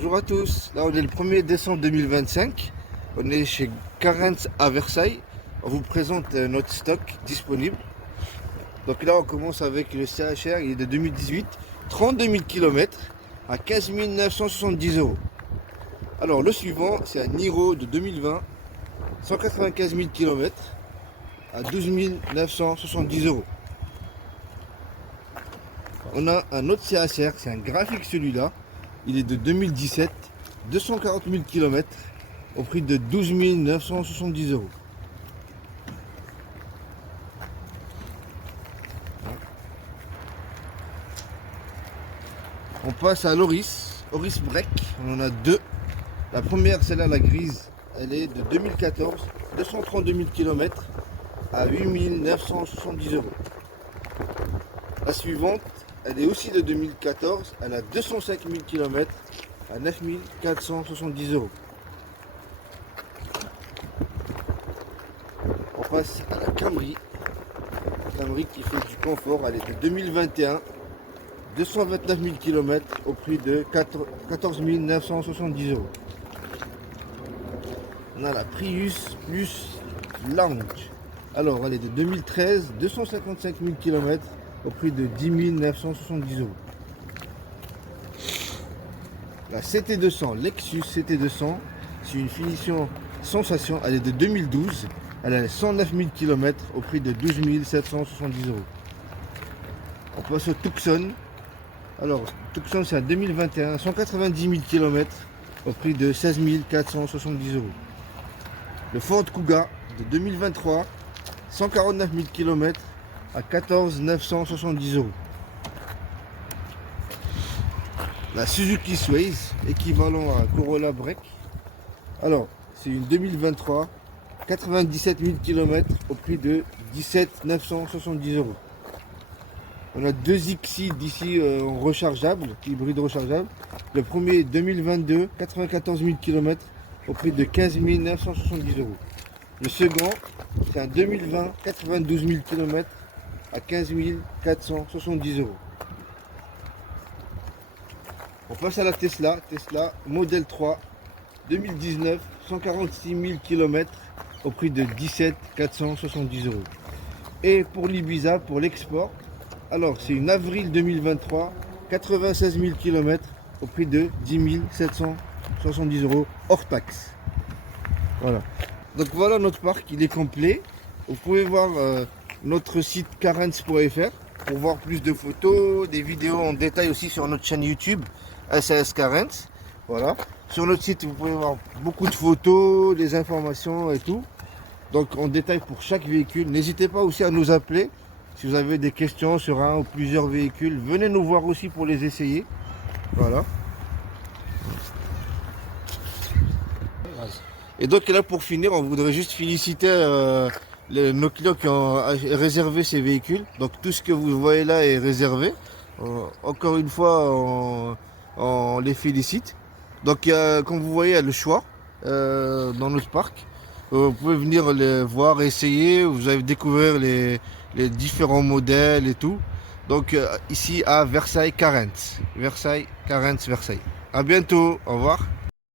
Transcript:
Bonjour à tous, là on est le 1er décembre 2025, on est chez Carens à Versailles, on vous présente notre stock disponible. Donc là on commence avec le CHR, il est de 2018, 32 000 km à 15 970 euros. Alors le suivant c'est un Niro de 2020, 195 000 km à 12 970 euros. On a un autre CHR, c'est un graphique celui-là. Il est de 2017, 240 000 km au prix de 12 970 euros. On passe à l'Oris Break. On en a deux. La première, celle-là, la grise, elle est de 2014, 232 000 km à 8 970 euros. La suivante, elle est aussi de 2014, elle a 205 000 km à 9 470 euros. On passe à la Camry. La Camry qui fait du confort, elle est de 2021, 229 000 km au prix de 14 970 euros. On a la Prius Plus Lounge. Alors, elle est de 2013, 255 000 km au prix de 10 970 euros. La CT200, Lexus CT200, c'est une finition sensation, elle est de 2012, elle a 109 000 km au prix de 12 770 euros. On passe au Tucson. Alors, Tucson c'est un 2021, 190 000 km au prix de 16 470 euros. Le Ford Kuga de 2023, 149 000 km à 14 970 euros. La Suzuki Sways, équivalent à Corolla Break. Alors, c'est une 2023, 97 000 km au prix de 17 970 euros. On a deux XI d'ici rechargeables, hybride rechargeable. Le premier 2022, 94 000 km au prix de 15 970 euros. Le second, c'est un 2020, 92 000 km à 15 470 euros. On passe à la Tesla Model 3 2019, 146 000 km au prix de 17 470 euros. Et pour l'Ibiza, pour l'export, alors c'est une avril 2023, 96 000 km au prix de 10 770 euros hors taxe. Voilà. Donc voilà notre parc, il est complet. Vous pouvez voir notre site carens.fr pour voir plus de photos, des vidéos en détail aussi sur notre chaîne YouTube SAS Carens. Voilà. Sur notre site, vous pouvez voir beaucoup de photos, des informations et tout. Donc en détail pour chaque véhicule. N'hésitez pas aussi à nous appeler si vous avez des questions sur un ou plusieurs véhicules. Venez nous voir aussi pour les essayer. Voilà. Et donc là pour finir, on voudrait juste féliciter nos clients qui ont réservé ces véhicules. Donc tout ce que vous voyez là est réservé. Encore une fois, on les félicite. Donc comme vous voyez, il y a le choix dans notre parc. Vous pouvez venir les voir, essayer. Vous allez découvrir les différents modèles et tout. Donc ici à Versailles Carens. Versailles Carens Versailles. À bientôt. Au revoir.